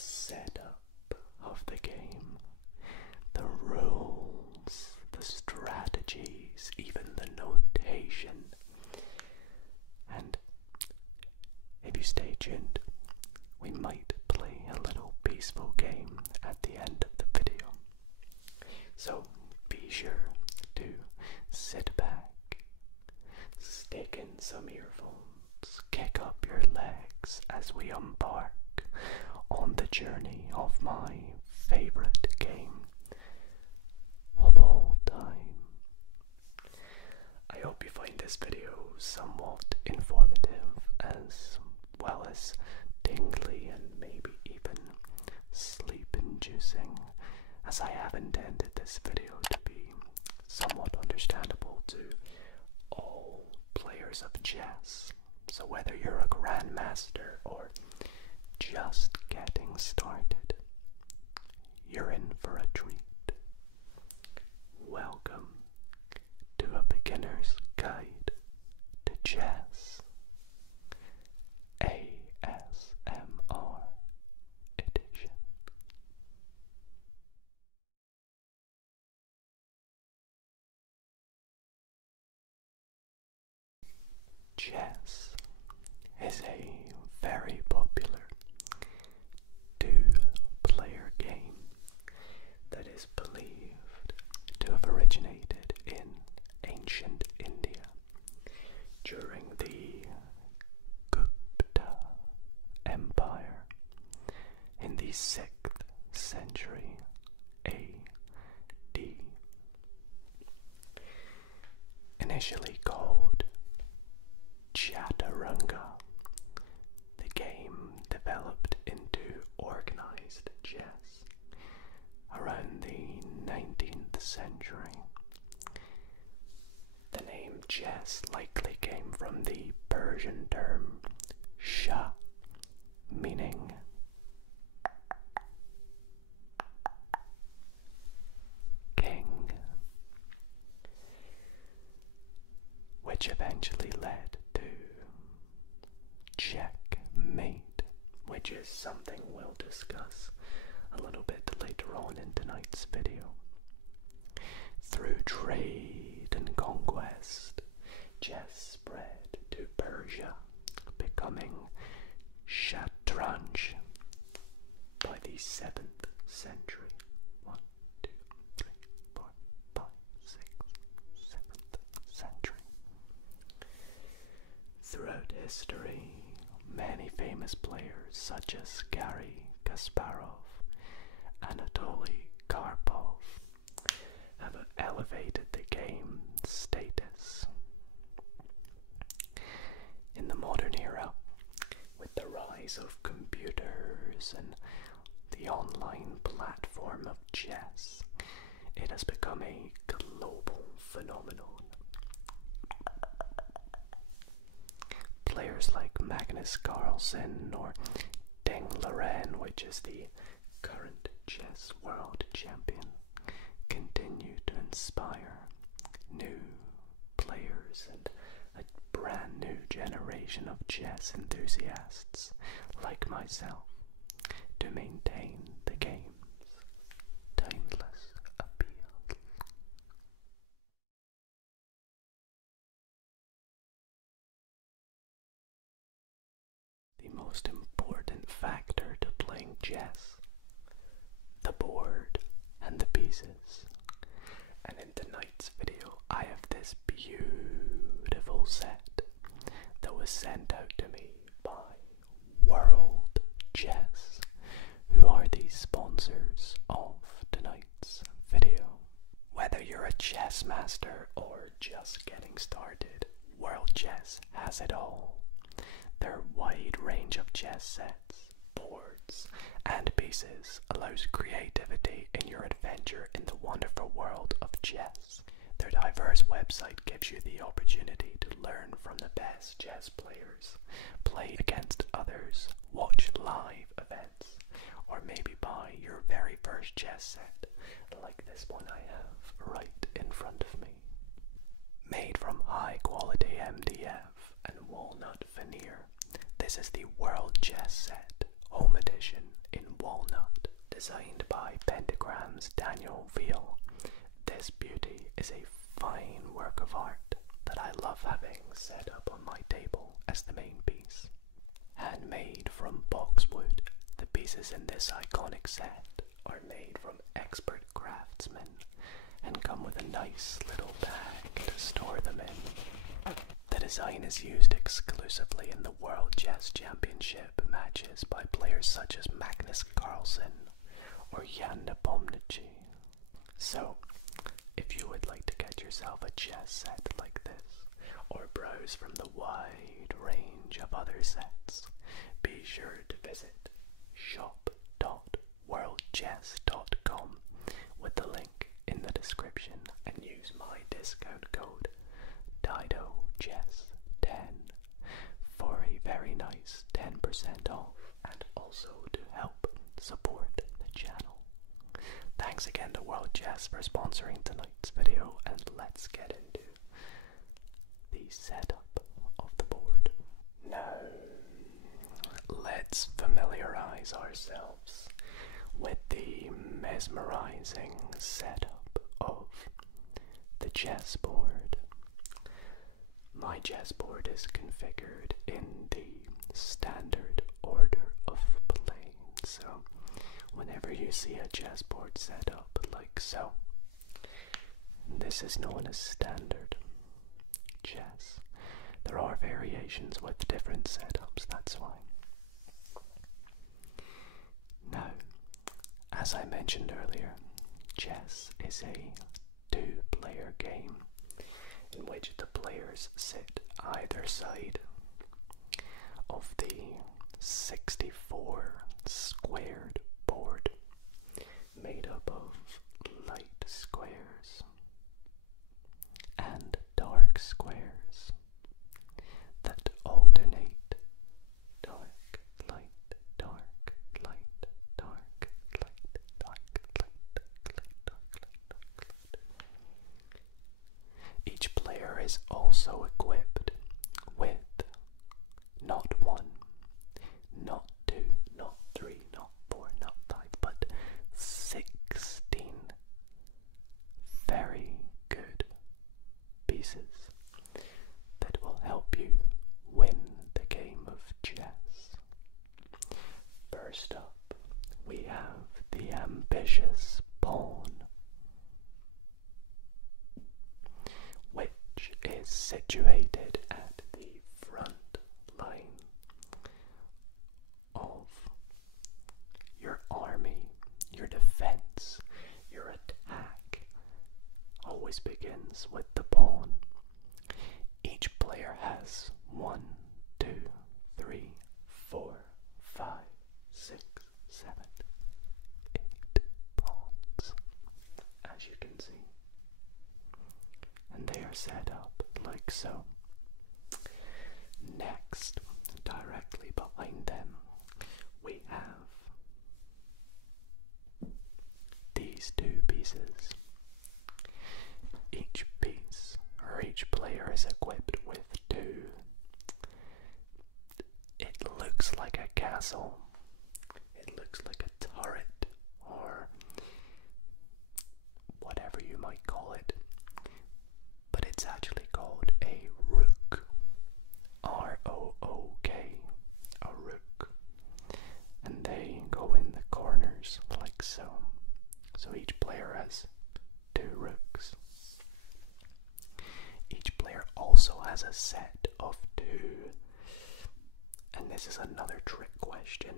setup of the game, the rules, the strategies, even the notation. And if you stay tuned, we might play a little peaceful game at the end of the video. So be sure to sit back, stick in some earphones, kick up your legs as we embark on the journey of my favorite game of all time. I hope you find this video somewhat informative as well as tingly and maybe even sleep-inducing, as I have intended this video to be somewhat understandable to all players of chess. So whether you're a grandmaster or just getting started, you're in for a treat. Welcome to a beginner's guide to chess, ASMR edition. Chess is a very popular two-player game that is believed to have originated in ancient India during the Gupta Empire in the 6th century AD. Initially called Chaturanga, the game developed into organized chess around the 19th century. The name chess likely came from the Persian term Shah, meaning king, which eventually led to checkmate, which is something we'll discuss a little bit later on in tonight's video. Through trade and conquest, chess spread to Persia, becoming Shatranj by the 7th century. 1, 2, 3, 4, 5, 6, 7th century. Throughout history, many famous players such as Garry Kasparov, Anatoly Karpov have elevated the game's status. In the modern era, with the rise of computers and the online platform of chess, it has become a global phenomenon. Players like Magnus Carlsen or Ding Liren, which is the current chess world champion, continue to inspire new players and a brand new generation of chess enthusiasts like myself to maintain the game's timeless appeal. The most important factor to playing chess: the board and the pieces. And in tonight's video, I have this beautiful set that was sent out to me by World Chess, who are the sponsors of tonight's video. Whether you're a chess master or just getting started, World Chess has it all. Their wide range of chess sets, boards, and pieces allows creativity in your adventure in the wonderful world of chess. Their diverse website gives you the opportunity to learn from the best chess players, play against others, watch live events, or maybe buy your very first chess set, like this one I have right in front of me. Made from high quality MDF and walnut veneer, this is the World Chess Set Home Edition in walnut Designed by Pentagram's Daniel Veal, this beauty is a fine work of art that I love having set up on my table as the main piece. Handmade from boxwood, the pieces in this iconic set are made from expert craftsmen and come with a nice little bag to store them in. The design is used exclusively in the World Chess Championship matches by players such as Magnus Carlsen or Jan Nepomniachtchi. So, if you would like to get yourself a chess set like this, or browse from the wide range of other sets, be sure to visit shop.worldchess.com with the link in the description and use my discount code DidoChess10 for a very nice 10% off, and also to help support the channel. Thanks again to World Chess for sponsoring tonight's video, and let's get into the setup of the board. Now, let's familiarize ourselves with the mesmerizing setup of the chessboard. My chessboard is configured in the standard order of play, so whenever you see a chessboard set up like so, this is known as standard chess. There are variations with different setups, that's why. Now, as I mentioned earlier, chess is a two-player game in which the players sit either side of the 64 squared board made up of light squares and dark squares that alternate dark, light, dark, light, dark, light, dark, light, dark, light. Each player is also equipped with not one, not two, not three, not four, not five, but 16 very good pieces that will help you win the game of chess. First up, we have the ambitious pawn, which is situated at the front line of your army. Your defense, your attack always begins with the pawn. Each player has 1, 2, 3, 4, 5, 6, 7, 8 pawns, as you can see. And they are set up like so. Next, directly behind them, we have these two pieces. Each piece, or each player, is equipped with two. It looks like a castle. It looks like a turret, or whatever you might call it. But it's actually called a rook. R-O-O-K. A rook. And they go in the corners like so. So each player has two rooks. Each player also has a set of two. And this is another trick question.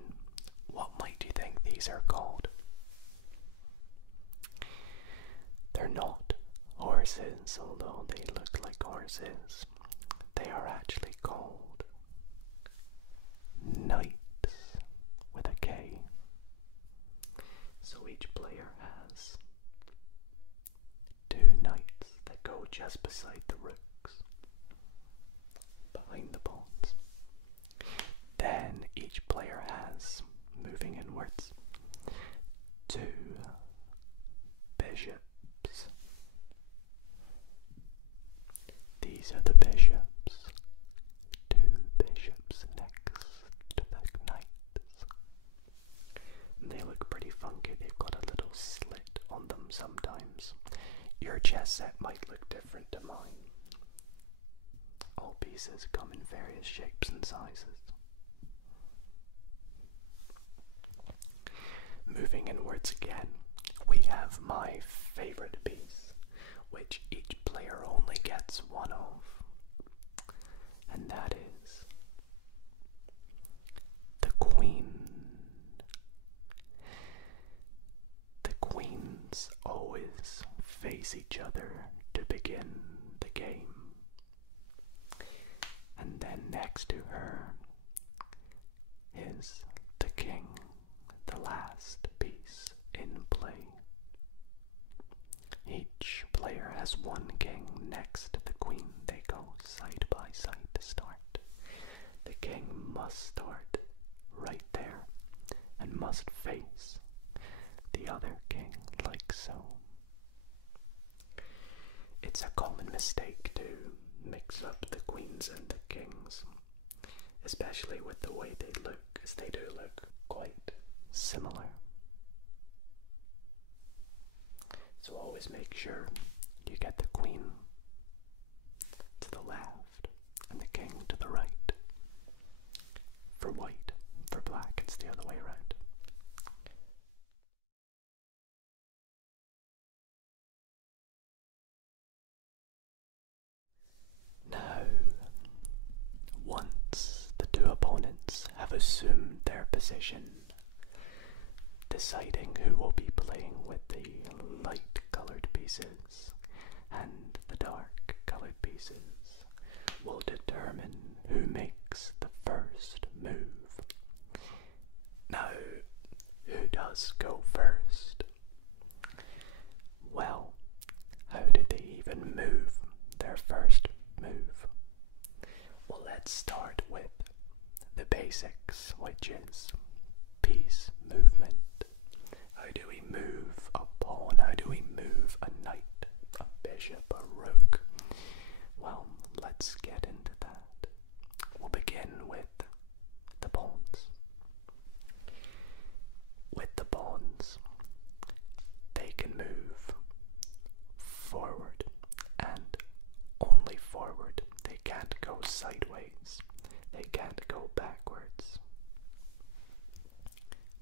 What might you think these are called? They're not horses, although they look like horses. They are actually called knights with a K. So each player has two knights that go just beside the rooks, behind the pawns. Then each player has, moving inwards, two bishops. These are the bishops. Two bishops next to the knights. And they look pretty funky, chess set might look different to mine. All pieces come in various shapes and sizes. Moving inwards again, we have my favorite piece, which each player only gets one of, and that is the queen. The queens always face each other to begin the game, and then next to her is the king, the last piece in play. Each player has one king next to the queen. They go side by side to start. The king must start right there and must face the other king like so. It's a common mistake to mix up the queens and the kings, especially with the way they look, as they do look quite similar. So always make sure you get the queen to the left and the king to the right. For white, for black, it's the other way around. Now, once the two opponents have assumed their position, deciding who will be playing with the light colored pieces and the dark colored pieces will determine who makes the first move. Now, who does go first? Well, how did they even move their first move? Well, let's start with the basics, which is piece movement. How do we move a pawn? How do we move a knight, a bishop, a rook? Well, let's get into that. We'll begin with the pawns. With the pawns, they can move forward and only forward. They can't go sideways. They can't go backwards.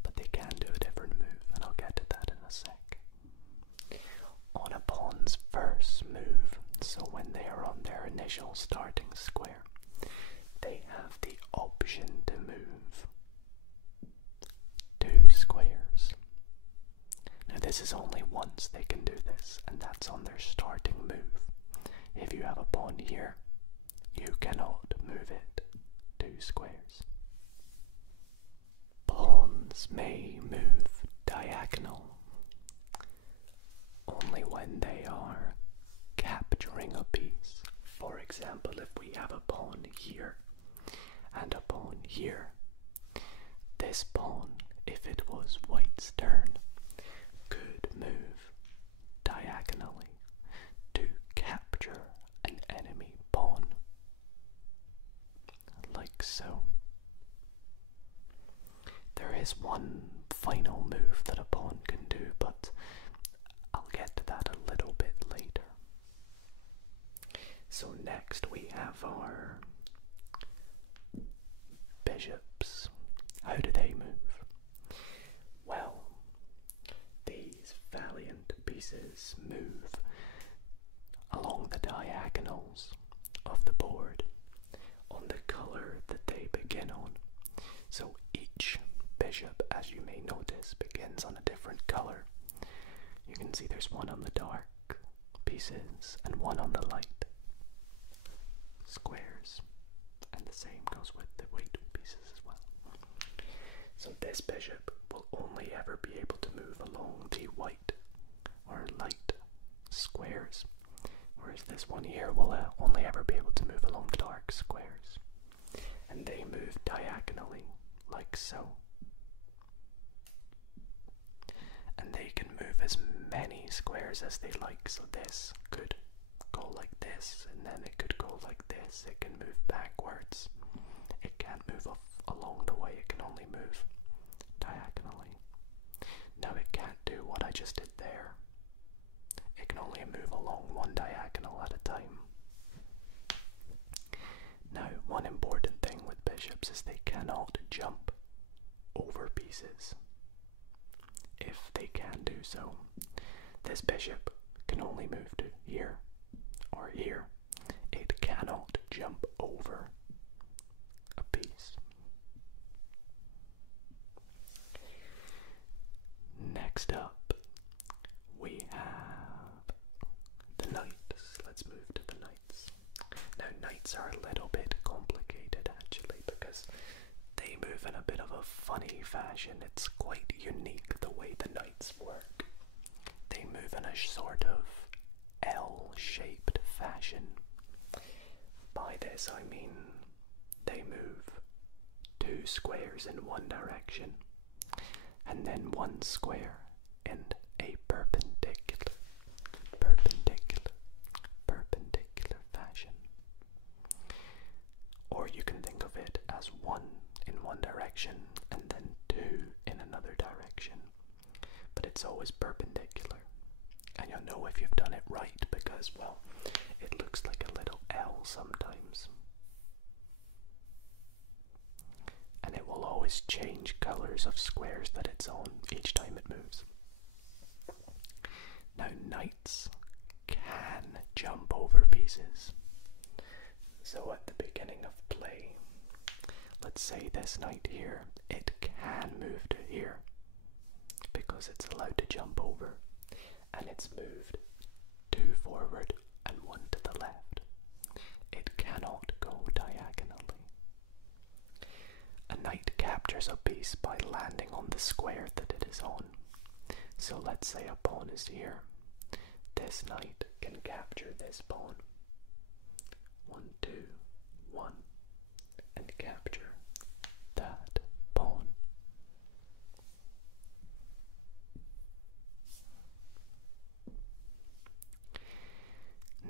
But they can do a different move, and I'll get to that in a sec. On a pawn's first move, so when they are on their initial starting square, they have the option to move 2 squares. Now this is only once they can do this, and that's on their starting move. If you have a pawn here, you cannot move it 2 squares. Pawns may move diagonal only when they are capturing a piece. For example, if we have a pawn here and a pawn here, this pawn, if it was white's turn, could move diagonally to capture an enemy pawn, like so. There is one final move that a pawn can do, but I'll get to that a little bit later. So next we have our bishops. How do they move? Well, these valiant pieces move along the diagonals of the board on the color that they begin on. So each bishop, as you may notice, begins on a different color. You can see there's one on the dark pieces and one on the light squares, and the same goes with the white pieces as well. So this bishop will only ever be able to move along the white or light squares, whereas this one here will only ever be able to move along the dark squares, and they move diagonally like so. And they can move as many squares as they like, so this could go like this, and then it could go like this. It can move backwards. It can't move along the way, it can only move diagonally. Now it can't do what I just did there. It can only move along one diagonal at a time. Now, one important thing with bishops is they cannot jump over pieces. If they can do so, this bishop can only move to here or here. It cannot jump over a piece. Next up, we have the knights. Let's move to the knights. Now, knights are a little bit complicated actually because they move in a bit of a funny fashion. It's quite unique the way the knights work. They move in a sort of L-shaped fashion. By this I mean they move 2 squares in one direction and then 1 square in a perpendicular fashion. Or you can think of it as 1 in one direction and then 2 in another direction. But it's always perpendicular. And you'll know if you've done it right because, well, it looks like a little L sometimes. And it will always change colors of squares that it's on each time it moves. Now, knights can jump over pieces. So at the beginning of play, let's say this knight here, it can move to here because it's allowed to jump over, and it's moved 2 forward and 1 to the left. It cannot go diagonally. A knight captures a piece by landing on the square that it is on. So let's say a pawn is here. This knight can capture this pawn. 1, 2, 1, and capture that pawn.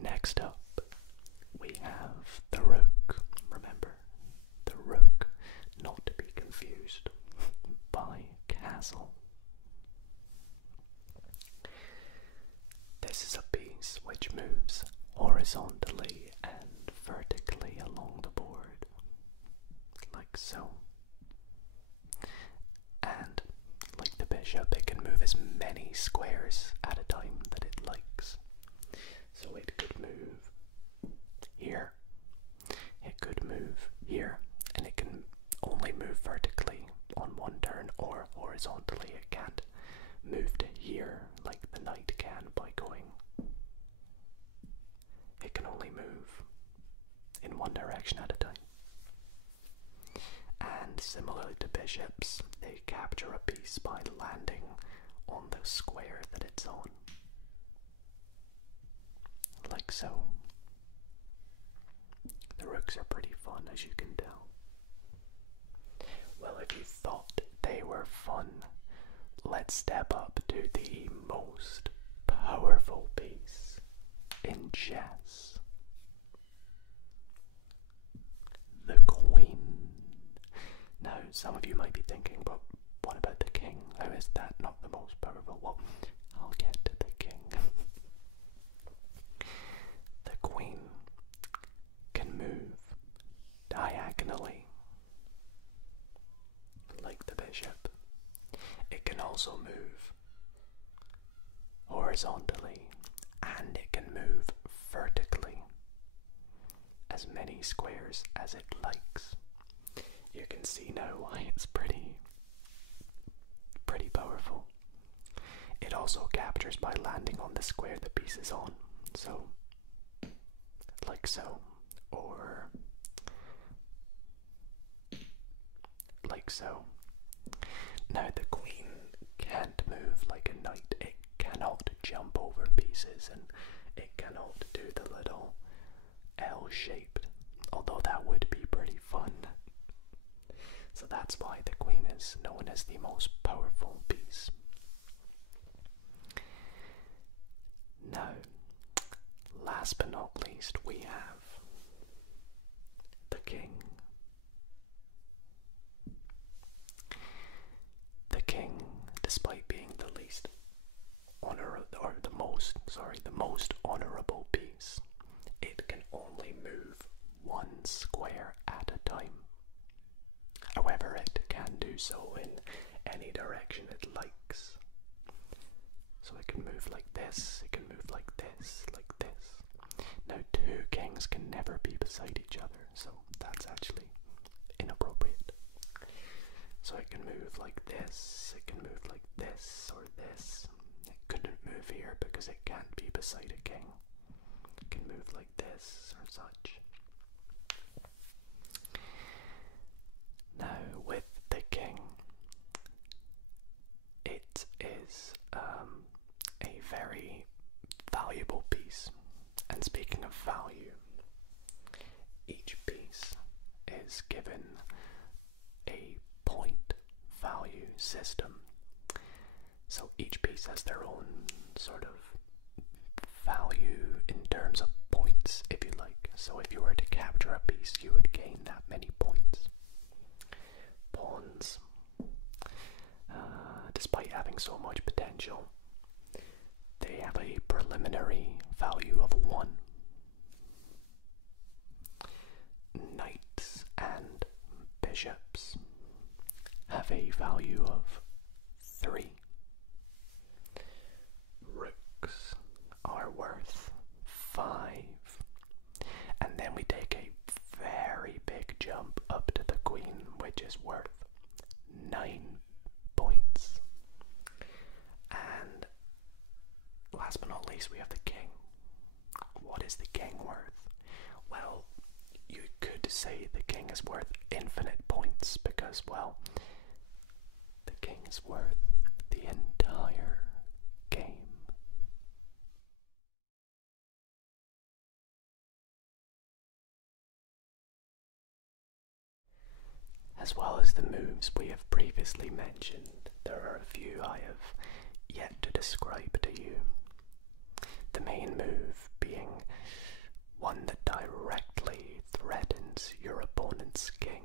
Next up, we have the rook. Remember, the rook, not to be confused by castle. This is a piece which moves horizontally and vertically along the board, like so. And like the bishop, it can move as many squares at a time that it likes. So it could move here, it could move here, and it can only move vertically on one turn, or horizontally. It can't move to here like the knight can by going. It can only move in one direction at a time. And similarly to bishops, they capture a piece by landing on the square that it's on. Like so. The rooks are pretty fun, as you can tell. Well, if you thought they were fun, let's step up to the most powerful piece in chess. The queen. Now, some of you might be thinking, but what about the king? How is that not the most powerful? Well, I'll get to the king. The queen can move diagonally, like the bishop. It can also move horizontally, and it can move vertically, as many squares as it likes. You can see now why it's pretty powerful. It also captures by landing on the square the piece is on, so like so, or like so. Now the queen can't move like a knight. It cannot jump over pieces, and it cannot do the little L-shaped, although that would be pretty fun. So that's why the queen is known as the most powerful piece. Now, last but not least, we have the king. The king, despite being the least the so in any direction it likes. So it can move like this, it can move like this, like this. Now two kings can never be beside each other, so that's actually inappropriate. So it can move like this, it can move like this or this. It couldn't move here because it can't be beside a king. It can move like this or such. Now with the king, it is a very valuable piece. And speaking of value, each piece is given a point value system. So each piece has their own sort of value in terms of points, if you like. So if you were to capture a piece, you would gain that many points. Pawns, despite having so much potential, they have a preliminary value of 1. Knights and bishops have a value of 3. Rooks are worth 5. And then we take a very big jump up to the queen, which is worth 9 points. And last but not least, we have the king. What is the king worth? Well, you could say the king is worth infinite points because, well, the king is worth the entire game. As well as the moves we have previously mentioned, there are a few I have yet to describe to you. The main move being one that directly threatens your opponent's king.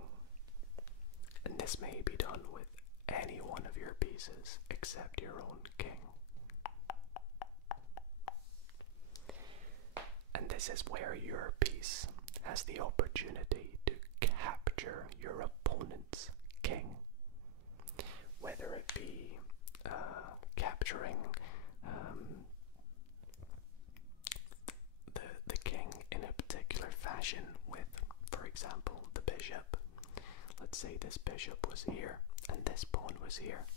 And this may be done with any one of your pieces except your own king. And this is where your piece has the opportunity to capture your opponent's king. Whether it be capturing the king in a particular fashion with, for example, the bishop. Let's say this bishop was here and this pawn was here.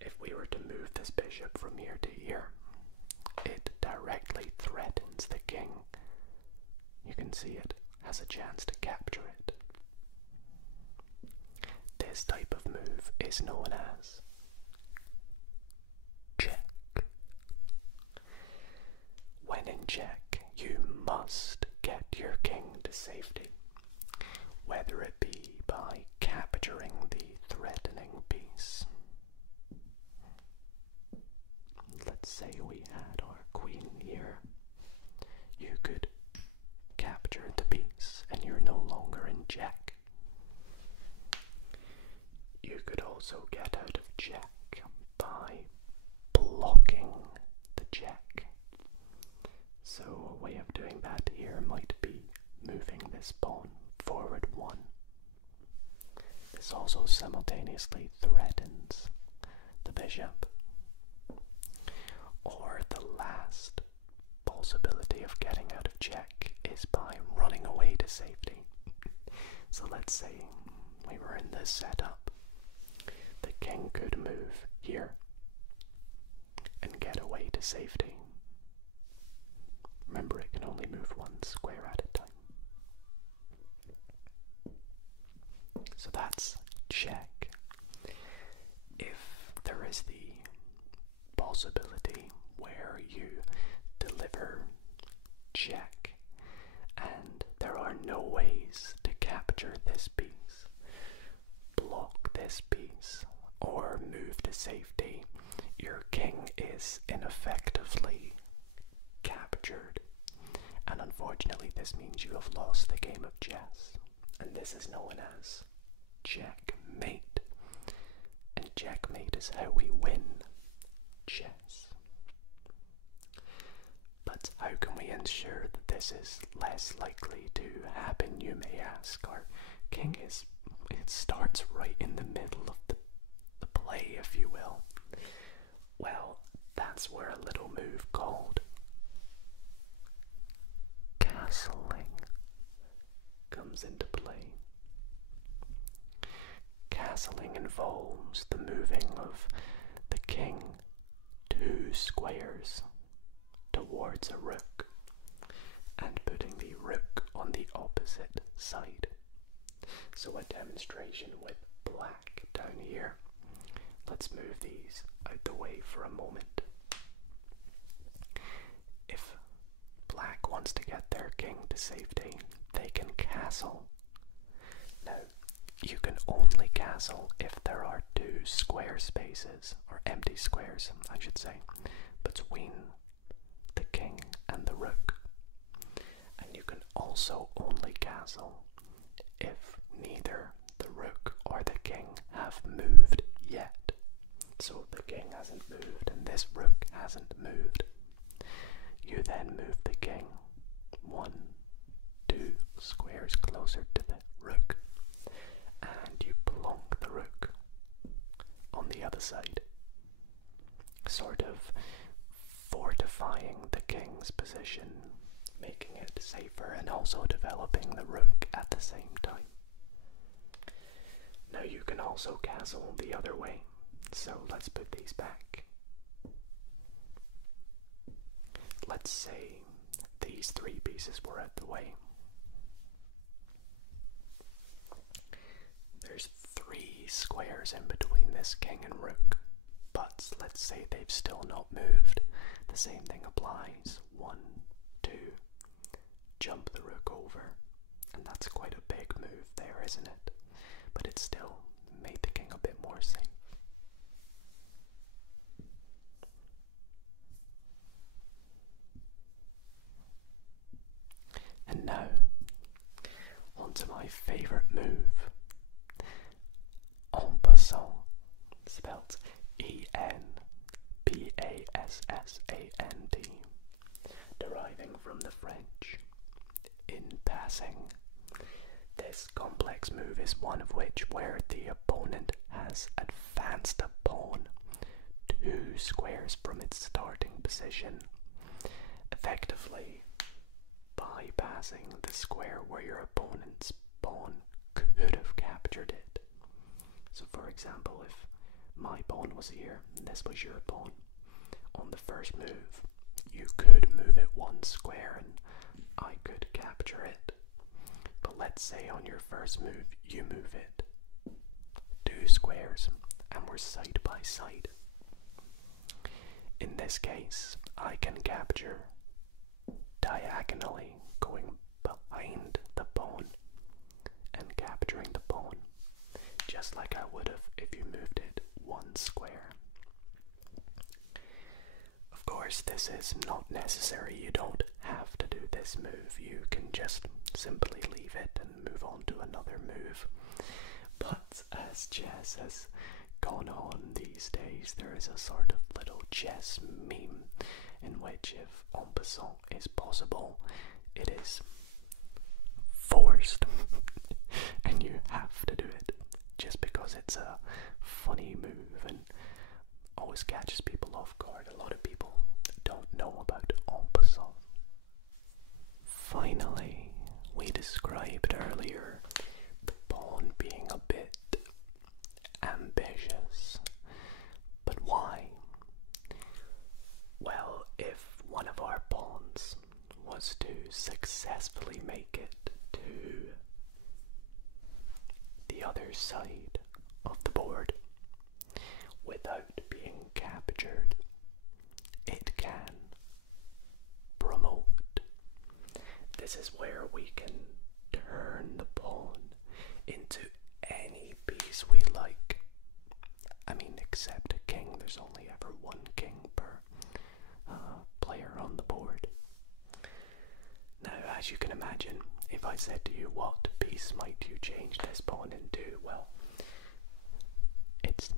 If we were to move this bishop from here to here, it directly threatens the king. You can see it has a chance to capture it. This type of move is known as check. When in check, you must get your king to safety, whether it be by capturing the threatening piece. Let's say we had our queen here. You could capture the piece and you're no longer in check. You could also get out of check by blocking the check. So a way of doing that here might be moving this pawn forward 1. This also simultaneously threatens the bishop. Or the last possibility of getting out of check is by running away to safety. So let's say we were in this setup. The king could move here and get away to safety. Remember, it can only move 1 square at a time. So that's check. If there is the possibility where you deliver check and there are no ways to capture this piece, block this piece, or move to safety, your king is ineffectively captured. And unfortunately, this means you have lost the game of chess. And this is known as checkmate. And checkmate is how we win chess. But how can we ensure that this is less likely to happen, you may ask? Our king is it starts right in the middle of the play, if you will. Well, that's where a little move called castling comes into play. Castling involves the moving of the king 2 squares towards a rook and putting the rook on the opposite side. So a demonstration with black down here. Let's move these out the way for a moment. If black wants to get their king to safety, they can castle. Now, you can only castle if there are 2 square spaces, or empty squares, I should say, between the king and the rook. And you can also only castle if neither the rook or the king have moved yet. So the king hasn't moved and this rook hasn't moved. You then move the king 1, 2 squares closer to the rook, and you plonk the rook on the other side, sort of fortifying the king's position, making it safer, and also developing the rook at the same time. Now you can also castle the other way, so let's put these back. Let's say these 3 pieces were out the way. There's 3 squares in between this king and rook, but let's say they've still not moved. The same thing applies. 1, 2, jump the rook over, and that's quite a big move there, isn't it? But it still made the king a bit more safe. And now, onto my favourite move, en passant, spelt E-N-P-A-S-S-A-N-T, deriving from the French, in passing. This complex move is one of which where the opponent has advanced a pawn 2 squares from its starting position, effectively bypassing the square where your opponent's pawn could have captured it. So for example, if my pawn was here and this was your pawn, on the first move you could move it 1 square and I could capture it. But let's say on your first move you move it 2 squares and we're side by side. In this case, I can capture diagonally, going behind the pawn and capturing the pawn, just like I would have if you moved it 1 square. Of course, this is not necessary. You don't have to do this move. You can just simply leave it and move on to another move. But as chess has gone on these days, there is a sort of little chess meme in which if en passant is possible, it is forced and you have to do it just because it's a funny move and always catches people off guard. A lot of people don't know about en passant. Finally, we described earlier the pawn being a bit ambitious. But why? Well, if one of our pawns was to successfully make it to the other side of the board without being captured, it can promote. This is where we can turn the pawn into any piece we like. I mean, except a king. There's only ever 1 king per player on the board. Now, as you can imagine, if I said to you, what piece might you change this pawn into? Well, it's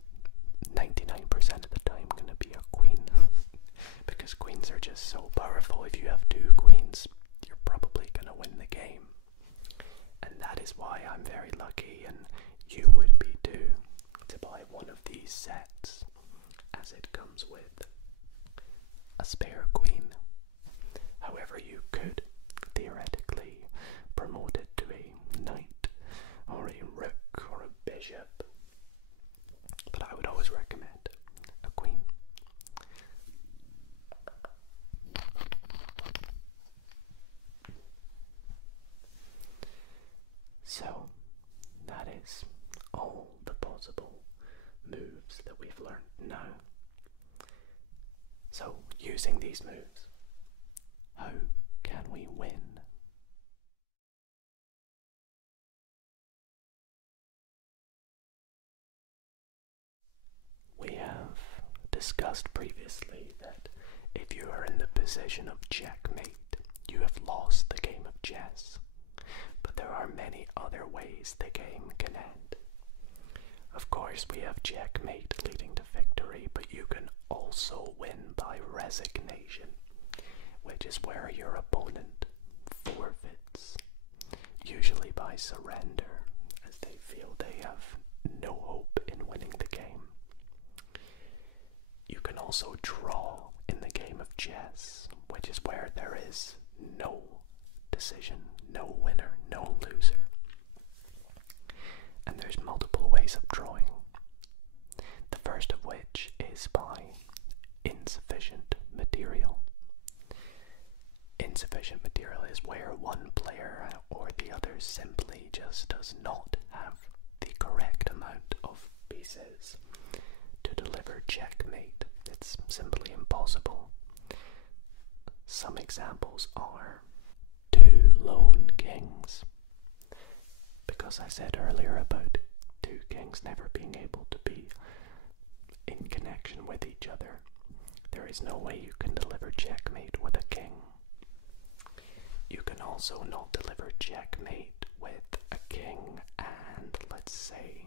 99% of the time going to be a queen. Because queens are just so powerful. If you have 2 queens, you're probably going to win the game. And that is why I'm very lucky, and you would be too, to buy one of these sets, as it comes with a spare queen. However, you could theoretically promote it to a knight or a rook or a bishop, but I would always recommend a queen. So that is all the possible moves that we've learned now. So using these moves, how can we win? We have discussed previously that if you are in the position of checkmate, you have lost the game of chess. But there are many other ways the game can end. Of course, we have checkmate leading to victory, but you can also win by resignation, which is where your opponent forfeits, usually by surrender, as they feel they have no hope in winning the game. You can also draw in the game of chess, which is where there is no decision, no winner, no loser. And there's multiple ways of drawing. The first of which is by insufficient material. Insufficient material is where one player or the other simply just does not have the correct amount of pieces to deliver checkmate. It's simply impossible. Some examples are 2 lone kings, because I said earlier about 2 kings never being able to be in connection with each other. There is no way you can deliver checkmate with a king. You can also not deliver checkmate with a king and, let's say,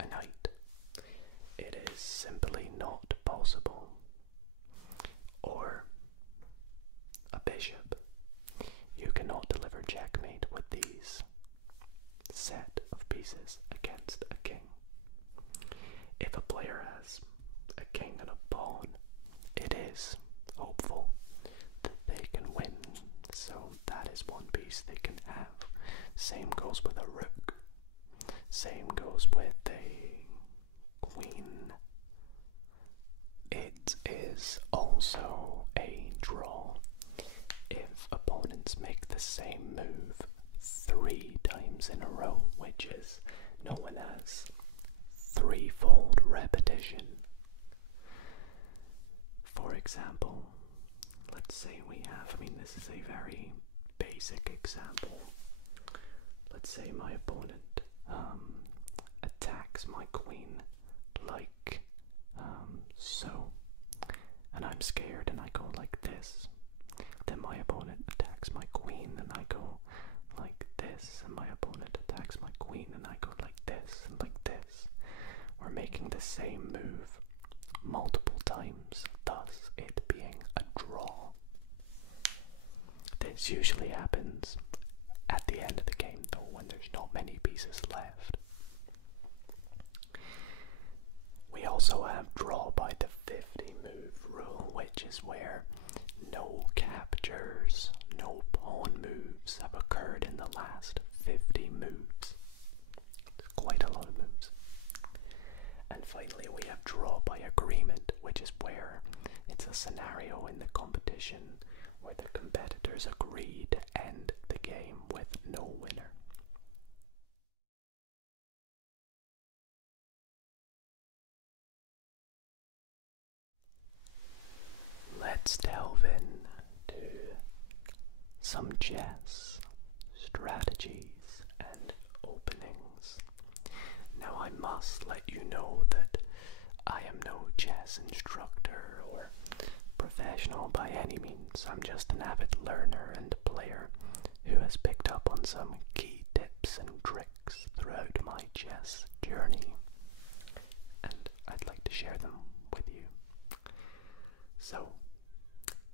a knight. It is simply not possible. Or a bishop. You cannot deliver checkmate with these set of pieces against a king. If a player has a king and a pawn, it is hopeful that they can win, so that is one piece they can have. Same goes with a rook. Same goes with a queen. It is also a draw if opponents make the same move 3 times in a row, which is known as threefold repetition. For example, let's say we have, this is a very basic example. Let's say my opponent attacks my queen like so, and I'm scared and I go like this. Then my opponent attacks my queen and I go like this, and my opponent attacks my queen and I go like this and like this. We're making the same move multiple times, thus it being a draw. This usually happens at the end of the game though, when there's not many pieces left. We also have draw by the 50 move rule, which is where no captures, no pawn moves have occurred in the last 50 moves. It's quite a lot of moves. And finally we have draw by agreement, which is where it's a scenario in the competition where the competitors agree to end the game with no winner. Let's delve into some chess strategies and openings. Now I must let you know that I am no chess instructor or professional by any means. I'm just an avid learner and player who has picked up on some key tips and tricks throughout my chess journey, and I'd like to share them with you. So,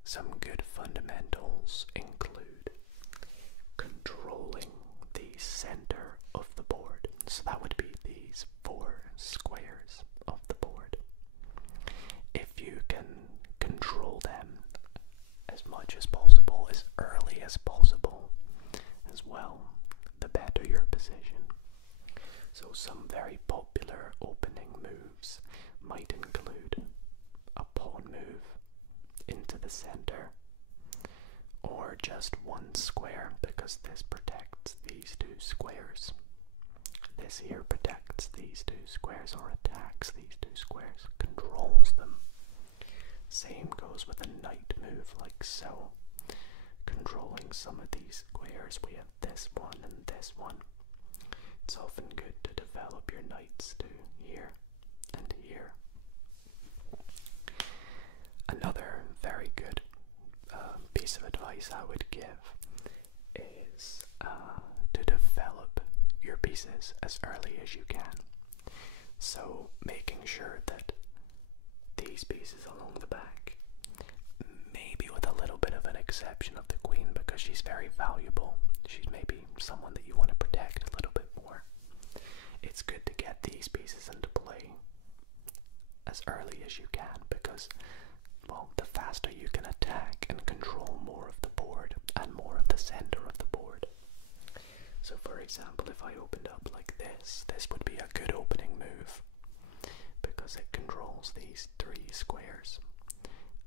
some good fundamentals include control controlling the center of the board. So that would be these 4 squares of the board. If you can control them as much as possible, as early as possible as well, the better your position. So some very popular opening moves might include a pawn move into the center, or just 1 square, because this protects these 2 squares. This here protects these 2 squares, or attacks these 2 squares, controls them. Same goes with a knight move, like so. Controlling some of these squares, we have this one and this one. It's often good to develop your knights to here and here. Another very good piece of advice I would give is to develop your pieces as early as you can. So making sure that these pieces along the back, maybe with a little bit of an exception of the queen because she's very valuable, she's maybe someone that you want to protect a little bit more, it's good to get these pieces into play as early as you can, because, well, the faster you can attack and control more of the board and more of the center of the board. So for example, if I opened up like this, this would be a good opening move because it controls these 3 squares,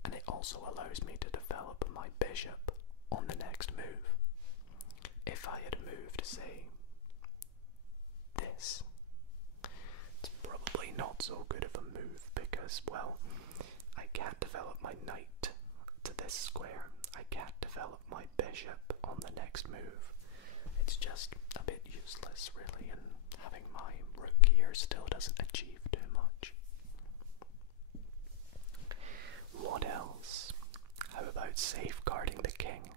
and it also allows me to develop my bishop on the next move. If I had moved, say, this, it's probably not so good of a move because, well, I can't develop my knight to this square. I can't develop my bishop on the next move. It's just a bit useless, really, and having my rook here still doesn't achieve too much. What else? How about safeguarding the king?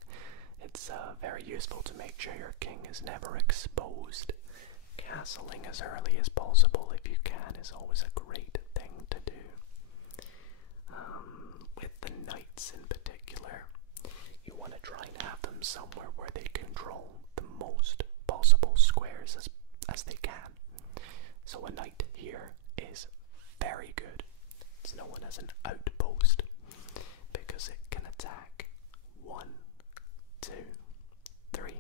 It's very useful to make sure your king is never exposed. Castling as early as possible, if you can, is always a great thing to do. With the knights in particular, you want to try and have them somewhere where they control the most possible squares as they can. So a knight here is very good. It's known as an outpost because it can attack 1, 2, 3,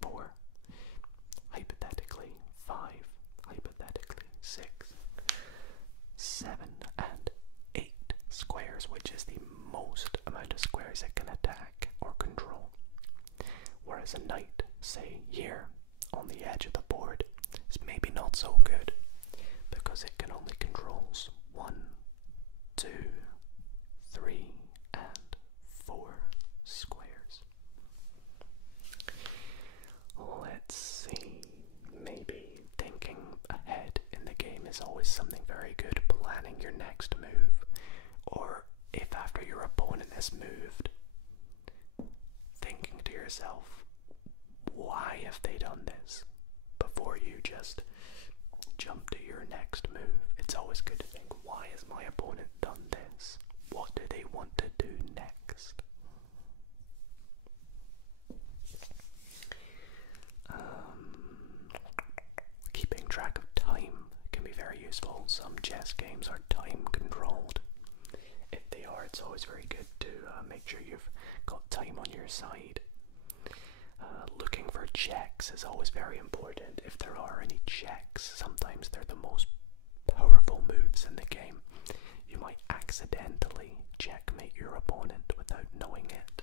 4, hypothetically 5, hypothetically 6, 7, and 8 squares, which is the most amount of squares it can attack or control. Whereas a knight, say here on the edge of the board, is maybe not so good because it can only controls 1, 2, 3, and 4 squares. Let's see, maybe thinking ahead in the game is always something very good. Planning your next move, or if after your opponent has moved, thinking to yourself, why have they done this? Before you just jump to your next move, it's always good to think, why has my opponent done this? What do they want to do next? Keeping track of time can be very useful. Some chess games are time controlled. If they are, it's always very good to make sure you've got time on your side. Looking for checks is always very important. If there are any checks, sometimes they're the most powerful moves in the game. You might accidentally checkmate your opponent without knowing it.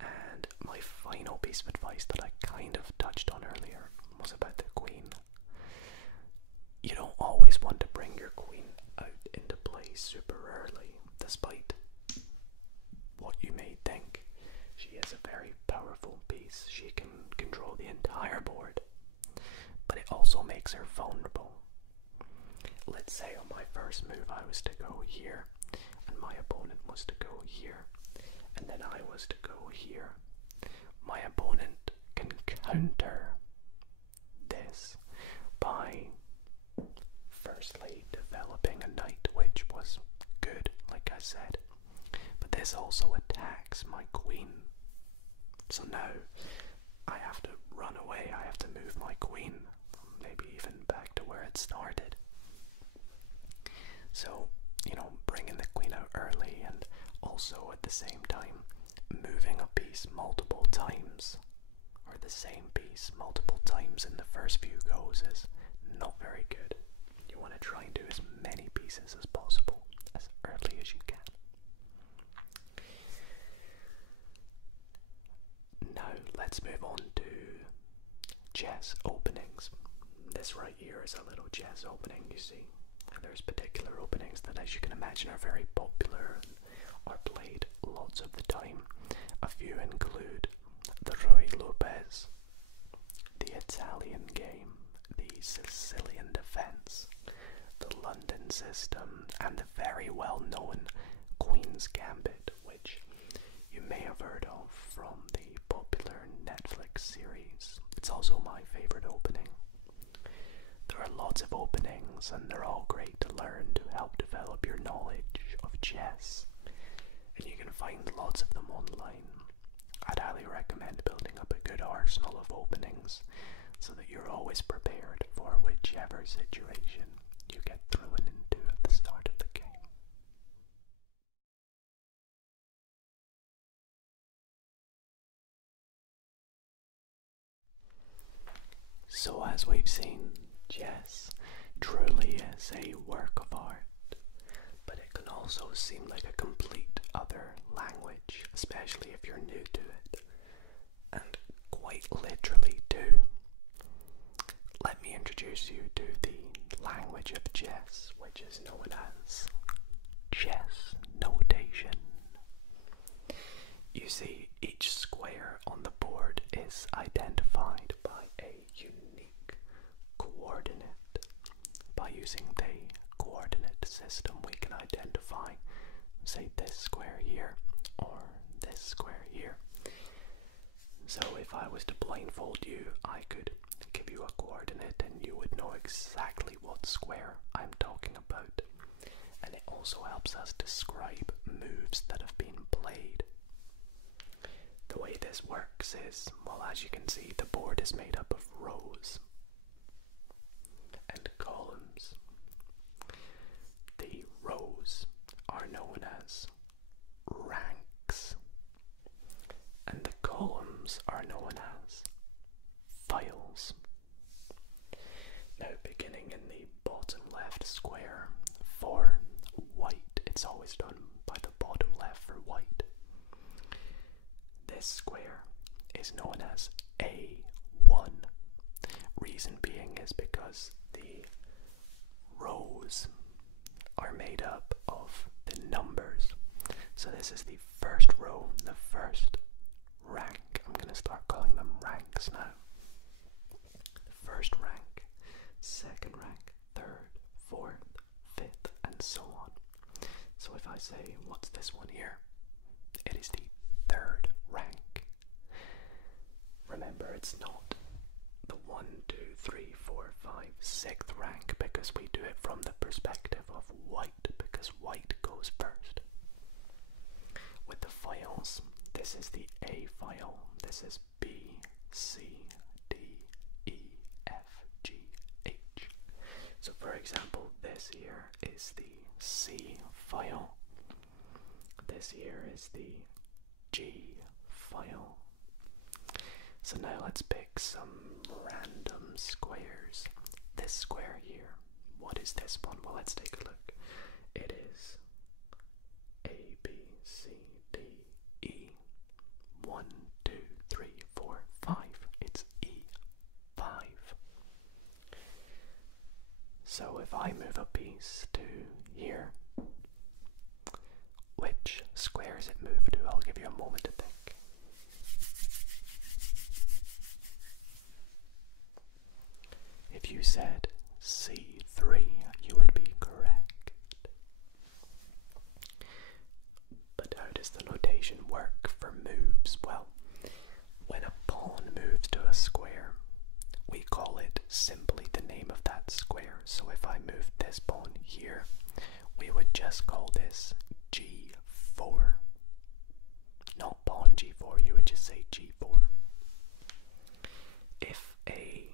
And my final piece of advice that I kind of touched on earlier was about the queen. You don't always want to bring your queen out into play super early, despite what you may think. She is a very powerful piece. She can control the entire board, but it also makes her vulnerable. Let's say on my first move I was to go here, and my opponent was to go here, and then I was to go here. My opponent can counter this by firstly developing a knight, which was good, like I said, but this also attacks my queen. So now queen, maybe even back to where it started. So, you know, bringing the queen out early and also at the same time moving a piece multiple times, or the same piece multiple times in the first few goes, is not very good. You want to try and do as many pieces as possible as early as you can. Now let's move on to chess openings. This right here is a little chess opening, you see. And there's particular openings that, as you can imagine, are very popular and are played lots of the time. A few include the Ruy Lopez, the Italian game, the Sicilian defense, the London system, and the very well known Queen's Gambit, which you may have heard of from the popular Netflix series. It's also my favorite opening. There are lots of openings and they're all great to learn to help develop your knowledge of chess, and you can find lots of them online. I'd highly recommend building up a good arsenal of openings so that you're always prepared for whichever situation you get thrown into at the start of the game. So as we've seen, chess truly is a work of art, but it can also seem like a complete other language, especially if you're new to it, and quite literally too. Let me introduce you to the language of chess, which is known as chess notation. You see, each square on the board is identified by a unique coordinate. By using the coordinate system, we can identify, say, this square here or this square here. So if I was to blindfold you, I could give you a coordinate and you would know exactly what square I'm talking about. And it also helps us describe moves that have been played. The way this works is, well, as you can see, the board is made up of rows and columns. The rows are known as ranks, and the columns are known as files. Now, beginning in the bottom left square for white, it's always done by the bottom left for white. This square is known as A1. Reason being is because the rows are made up of the numbers. So this is the first row, the first rank. I'm going to start calling them ranks now. The first rank, second rank, third, fourth, fifth, and so on. So if I say, what's this one here? It is the third rank. Remember, it's not the 1, 2, 3, 4, 5, 6th rank, because we do it from the perspective of white, because white goes first. With the files, this is the A file, this is B, C, D, E, F, G, H. So for example, this here is the C file, this here is the G file. So now let's pick some random squares. This square here, what is this one? Well, let's take a look. It is A, B, C, D, E. 1, 2, 3, 4, 5. It's E5. So if I move a piece to here, which square is it moved to? I'll give you a moment to think. If you said C3, you would be correct. But how does the notation work for moves? Well, when a pawn moves to a square, we call it simply the name of that square. So if I moved this pawn here, we would just call this G4. Not pawn G4, you would just say G4. If a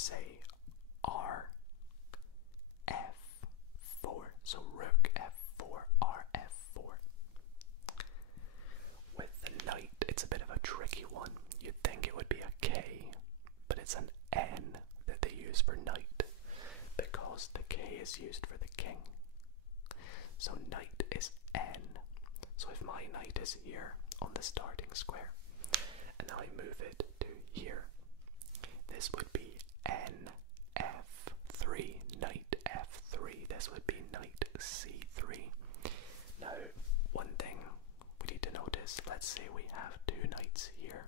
say R, F4. So rook F4, R, F4. With the knight, it's a bit of a tricky one. You'd think it would be a K, but it's an N that they use for knight, because the K is used for the king. So knight is N. So if my knight is here on the starting square, and I move it to here, this would be N, F3, knight F3. This would be knight C3. Now, one thing we need to notice, let's say we have two knights here.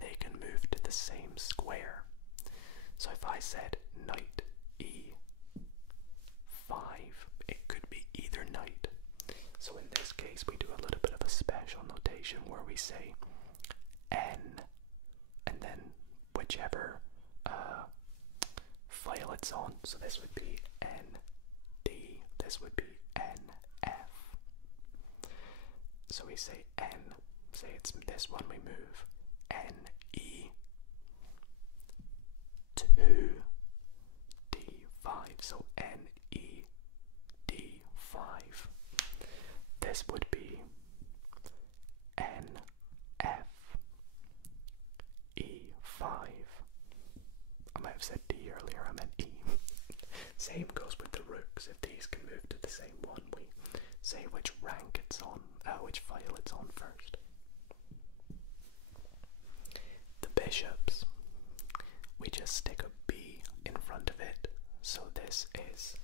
They can move to the same square. So if I said knight E5, it could be either knight. So in this case, we do a little bit of a special notation where we say N, and then whichever file it's on. So this would be ND, this would be NF. So we say N, say it's this one, we move NE to D5, so NE D5. This would be NF E5. I might have said D earlier, I meant E. Same goes with the rooks. If these can move to the same one, we say which rank it's on, which file it's on first. The bishops, we just stick a B in front of it. So this is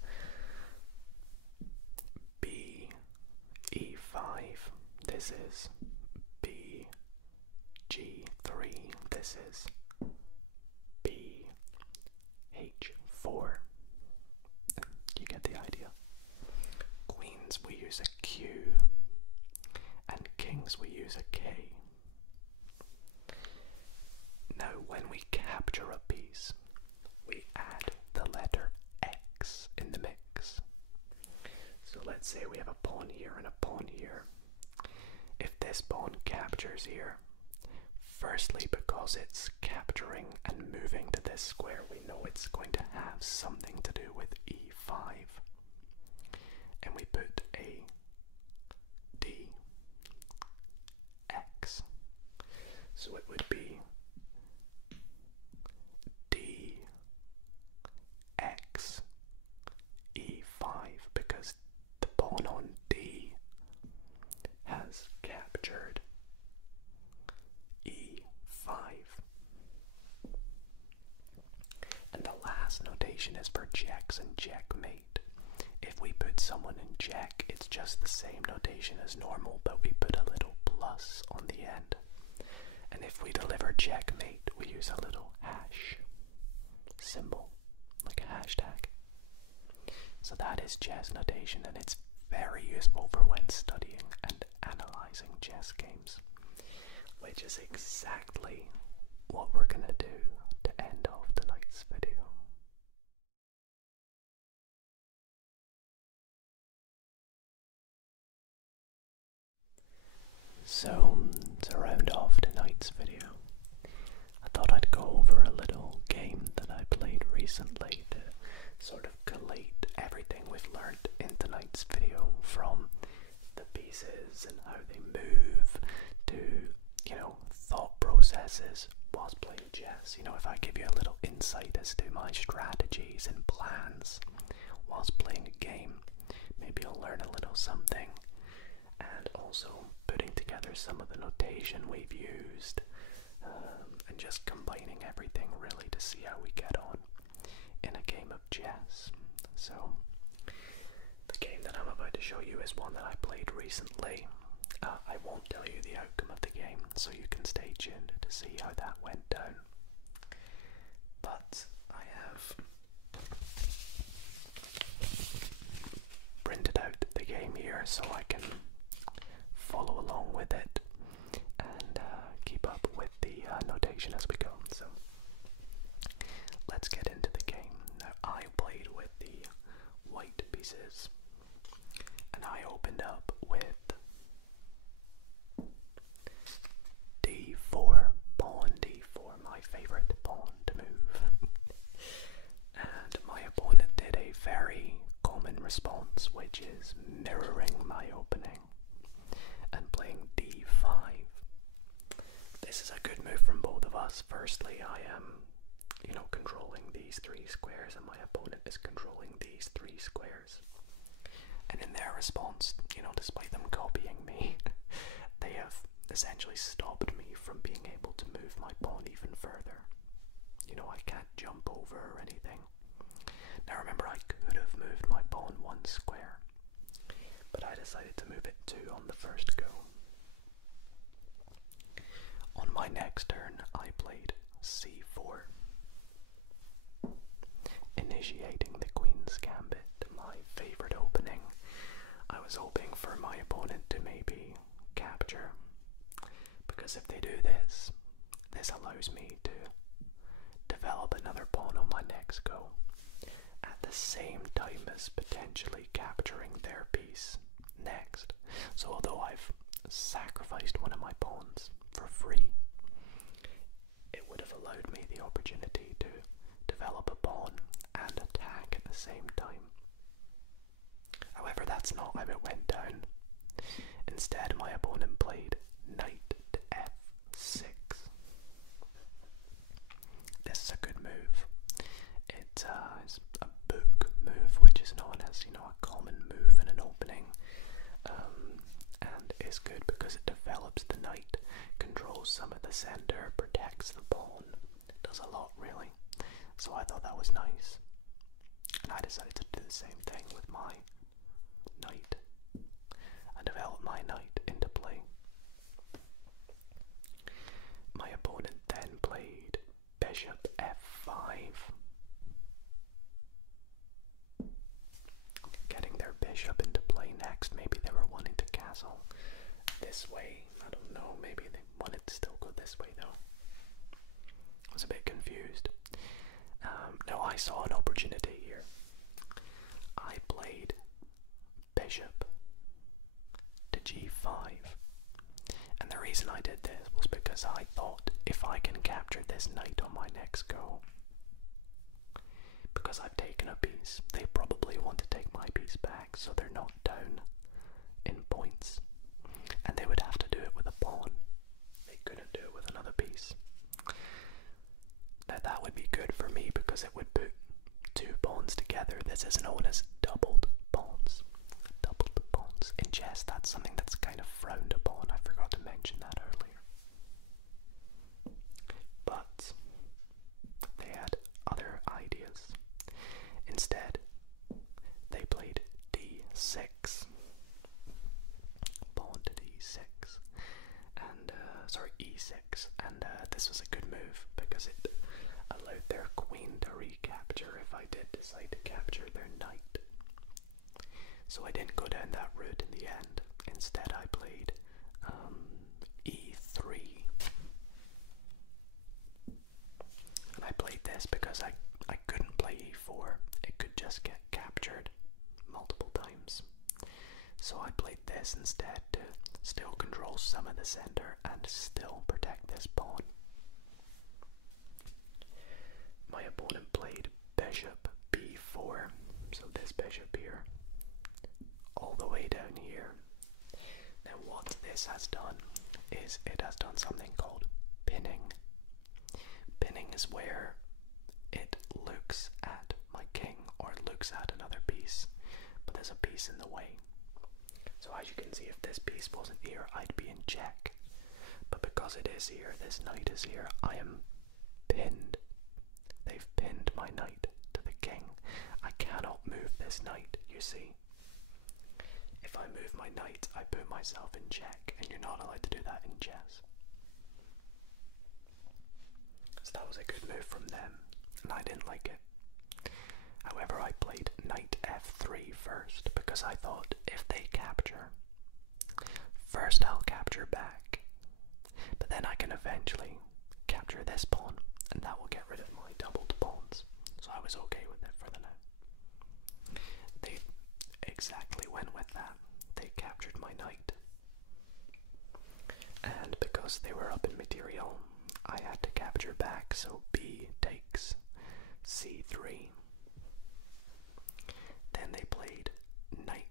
B E5, this is B G3, this is B H4. You get the idea. Queens we use a Q, and kings we use a K. Now when we capture a piece, we add the letter X in the mix. So let's say we have a pawn here and a pawn here. If this pawn captures here, firstly because it's capturing and moving to this square, we know it's going to have something to do with E5. And we put a D X. So it would be D X E5, because the pawn on D has captured E5. And the last notation is for checks and checkmate. If we put someone in check, it's just the same notation as normal, but we put a little plus on the end. And if we deliver checkmate, we use a little hash symbol, like a hashtag. So that is chess notation, and it's very useful for when studying and analyzing chess games, which is exactly what we're gonna do to end off tonight's video. So, to round off tonight's video, I thought I'd go over a little game that I played recently to sort of collate everything we've learned in tonight's video, from the pieces and how they move to, thought processes whilst playing chess. If I give you a little insight as to my strategies and plans whilst playing a game, maybe you'll learn a little something. And also putting together some of the notation we've used, and just combining everything really to see how we get on in a game of chess. So the game that I'm about to show you is one that I played recently. I won't tell you the outcome of the game, so you can stay tuned to see how that went down. But I have printed out the game here so I can follow along with it and keep up with the notation as we go. So let's get into the game. Now I played with the white pieces, and I opened up with D4, pawn D4, my favorite pawn to move. chess, which is mirroring my opening and playing d5. This is a good move from both of us. Firstly, I am, controlling these 3 squares, and my opponent is controlling these 3 squares. And in their response, despite them copying me, they have essentially stopped me from being able to move my pawn even further. I can't jump over or anything. Now remember, I could have moved my pawn 1 square, but I decided to move it 2 on the first go. On my next turn, I played c4, initiating the Queen's Gambit, my favorite opening. I was hoping for my opponent to maybe capture, because if they do this, this allows me to develop another pawn on my next go, at the same time as potentially capturing their piece next. So although I've sacrificed one of my pawns for free, it would have allowed me the opportunity to develop a pawn and attack at the same time. However, that's not how it went down. Instead, my opponent played knight to f6. This is a good move. It's a book move, which is known as, a common move in an opening, and is good because it develops the knight, controls some of the center, protects the pawn. It does a lot, really. So I thought that was nice, and I decided to do the same thing with my knight and develop my knight into play. My opponent then played bishop f5, getting their bishop into play next. Maybe they were wanting to castle this way. I don't know, maybe they wanted to still go this way though. I was a bit confused. Now I saw an opportunity here. I played bishop to g5, and the reason I did this was because I thought, if I can capture this knight on my next go, because I've taken a piece, they probably want to take my piece back so they're not down in points, and they would have to do it with a pawn. They couldn't do it with another piece. Now that would be good for me because it would put 2 pawns together. This is known as doubled pawns. Doubled pawns. In chess, that's something that's kind of frowned upon. I forgot to mention that earlier. But they had other ideas. Instead, they played d6. Pawn to d6. And, e6. And this was a good move because it allowed their queen to recapture if I did decide to capture their knight. So I didn't go down that route in the end. Instead, I played e3. And I played this because I couldn't play e4. It could just get captured multiple times. So I played this instead to still control some of the center and still protect this pawn. My opponent played bishop b4, so this bishop here, all the way down here. Now what this has done is it has done something called pinning. Pinning is where it looks at my king, or it looks at another piece, but there's a piece in the way. So as you can see, if this piece wasn't here, I'd be in check. But because it is here, this knight is here, I am pinned. They've pinned my knight to the king. I cannot move this knight, you see. If I move my knight, I put myself in check, and you're not allowed to do that in chess. So that was a good move from them, and I didn't like it. However, I played knight f3 first, because I thought, if they capture, first I'll capture back, but then I can eventually capture this pawn, and that will get rid of my doubled pawns. So I was okay with it for the now. They exactly went with that. They captured my knight. And because they were up in material, I had to capture back, so b takes c3. Then they played knight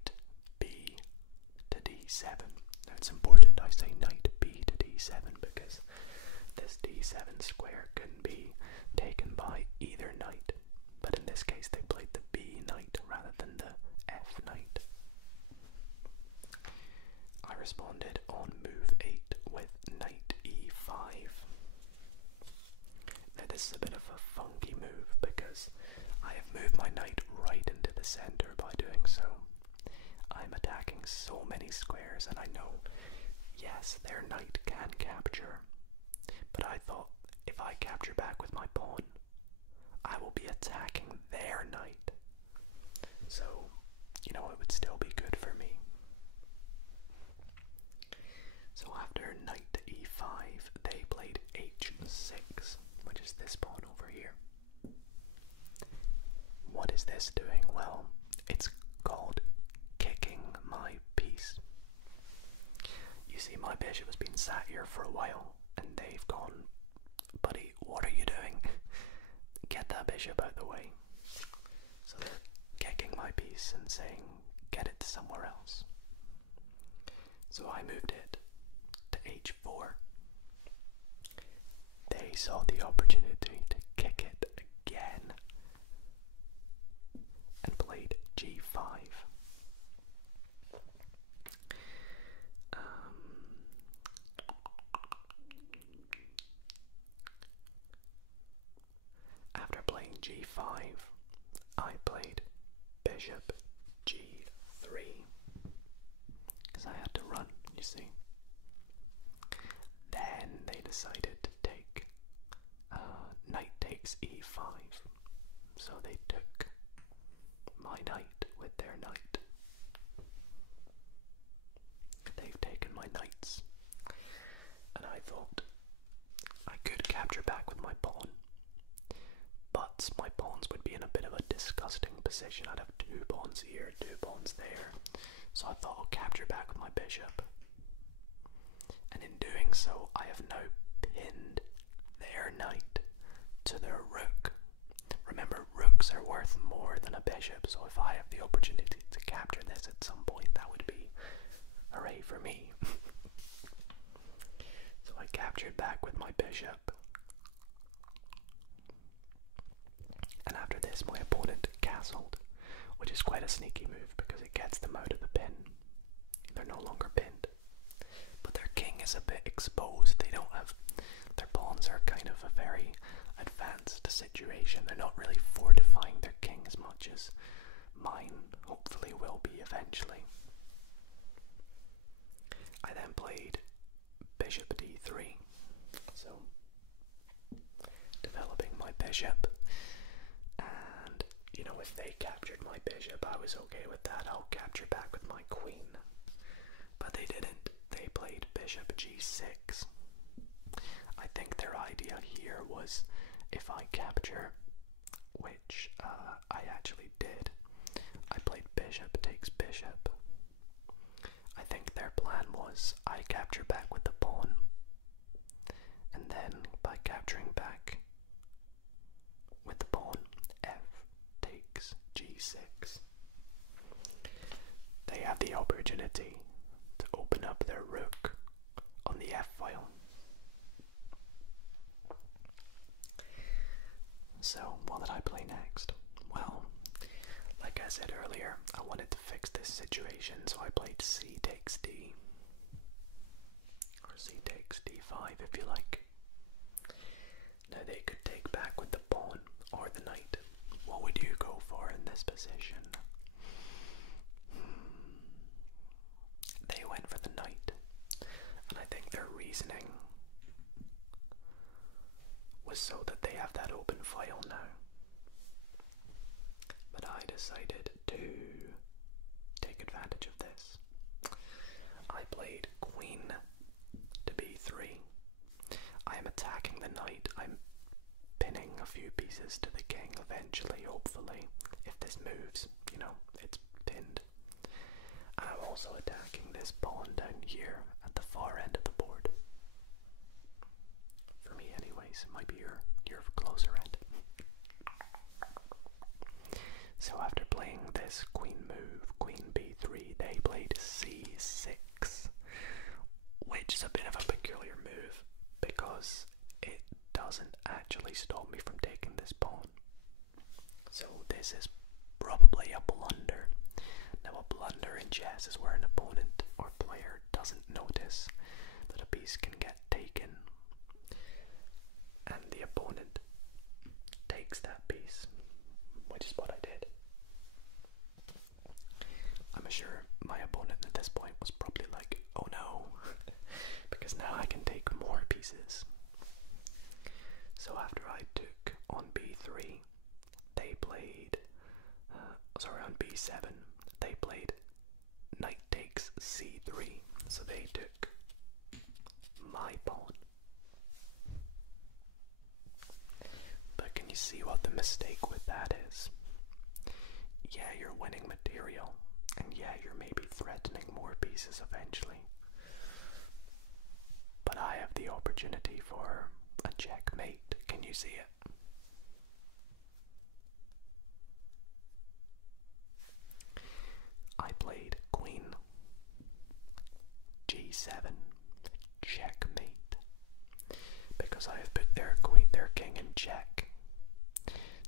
d7. Now it's important I say knight b to d7 because this d7 square can be taken by either knight, but in this case they played the b knight rather than the f knight. I responded on move 8 with knight e5. Now this is a bit of a funky move because I have moved my knight right into the center by doing so. I'm attacking so many squares, and I know, yes, their knight can capture, but I thought if I capture back with my pawn, I will be attacking their knight. So, you know, it would still be good for me. So after knight to e5, they played h6, which is this pawn over here. What is this doing? Well, it's called kicking my piece. You see, my bishop has been sat here for a while, and they've gone, buddy, what are you doing? Get that bishop out of the way. So they're kicking my piece and saying, get it somewhere else. So I moved it to h4. They saw the opportunity to kick it again and played g5. After playing g5, I played bishop g3 because I had to run, you see. Then they decided to take knight takes e5, so they took my knight with their knight. They've taken my knights, and I thought I could capture back with my pawn, but my pawns would be in a bit of a disgusting position. I'd have 2 pawns here, 2 pawns there, so I thought I'll capture back with my bishop. And in doing so, I have now pinned their knight to their rook. Remember, rooks are worth more than a bishop, so if I have the opportunity to capture this at some point, that would be hooray for me. So I captured back with my bishop. And after this, my opponent castled, which is quite a sneaky move because it gets them out of the pin. They're no longer pinned. But their king is a bit exposed. They don't have, their pawns are kind of a very advanced situation. They're not really fortifying their king as much as mine hopefully will be eventually. I then played bishop d3, so developing my bishop, and you know, if they captured my bishop, I was okay with that. I'll capture back with my queen, but they didn't. They played bishop g6. I think their idea here was, if I capture, which I actually did, I played bishop takes bishop. I think their plan was I capture back with the pawn, and then by capturing back with the pawn, f takes g6. They have the opportunity to open up their rook on the f file. So, what did I play next? Well, like I said earlier, I wanted to fix this situation, so I played c takes d, or c takes d5 if you like. Now they could take back with the pawn or the knight. What would you go for in this position? They went for the knight, and I think their reasoning was so that they have that open file now. But I decided to take advantage of this. I played queen to b3. I am attacking the knight. I'm pinning a few pieces to the king eventually, hopefully. If this moves, you know, it's pinned. And I'm also attacking this pawn down here at the far end of the board. For me anyways, it might be your closer end. So after playing this queen move, queen b3, they played c6. this is probably a blunder. Now, a blunder in chess is where an opponent or player doesn't notice that a piece can get taken, and the opponent takes that piece, which is what I did. I'm sure my opponent at this point was probably like, oh no, because now I can take more pieces. So after I took on b3, they played, on b7, they played knight takes c3, so they took my pawn. But can you see what the mistake with that is? Yeah, you're winning material, and yeah, you're maybe threatening more pieces eventually. But I have the opportunity for a checkmate. Can you see it? I played queen g7, checkmate, because I have put their king in check.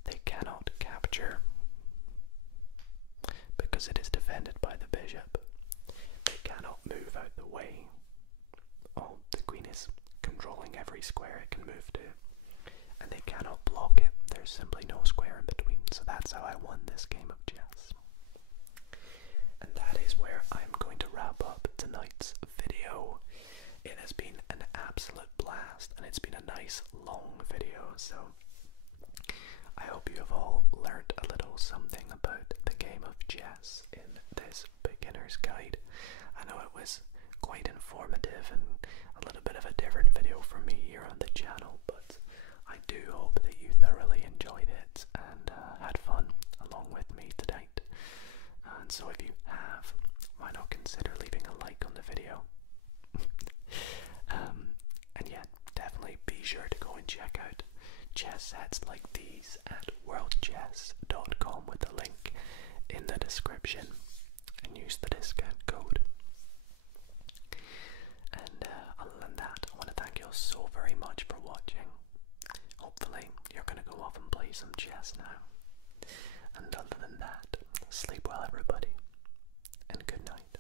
They cannot capture because it is defended by the bishop. They cannot move out the way. Oh, the queen is controlling every square it can move to, and they cannot block it. There's simply no square in between. So that's how I won this game of chess. And that is where I'm going to wrap up tonight's video. It has been an absolute blast, and it's been a nice long video, so I hope you have all learnt a little something about the game of chess in this beginner's guide. I know it was quite informative and a little bit of a different video for me here on the channel, but I do hope that you thoroughly enjoyed it and had fun along with me tonight. And so if you have, why not consider leaving a like on the video? And yeah, definitely be sure to go and check out chess sets like these at worldchess.com with the link in the description, and use the discount code. And other than that, I want to thank you all so very much for watching. Hopefully you're going to go off and play some chess now. And other than that, sleep well everybody, and good night.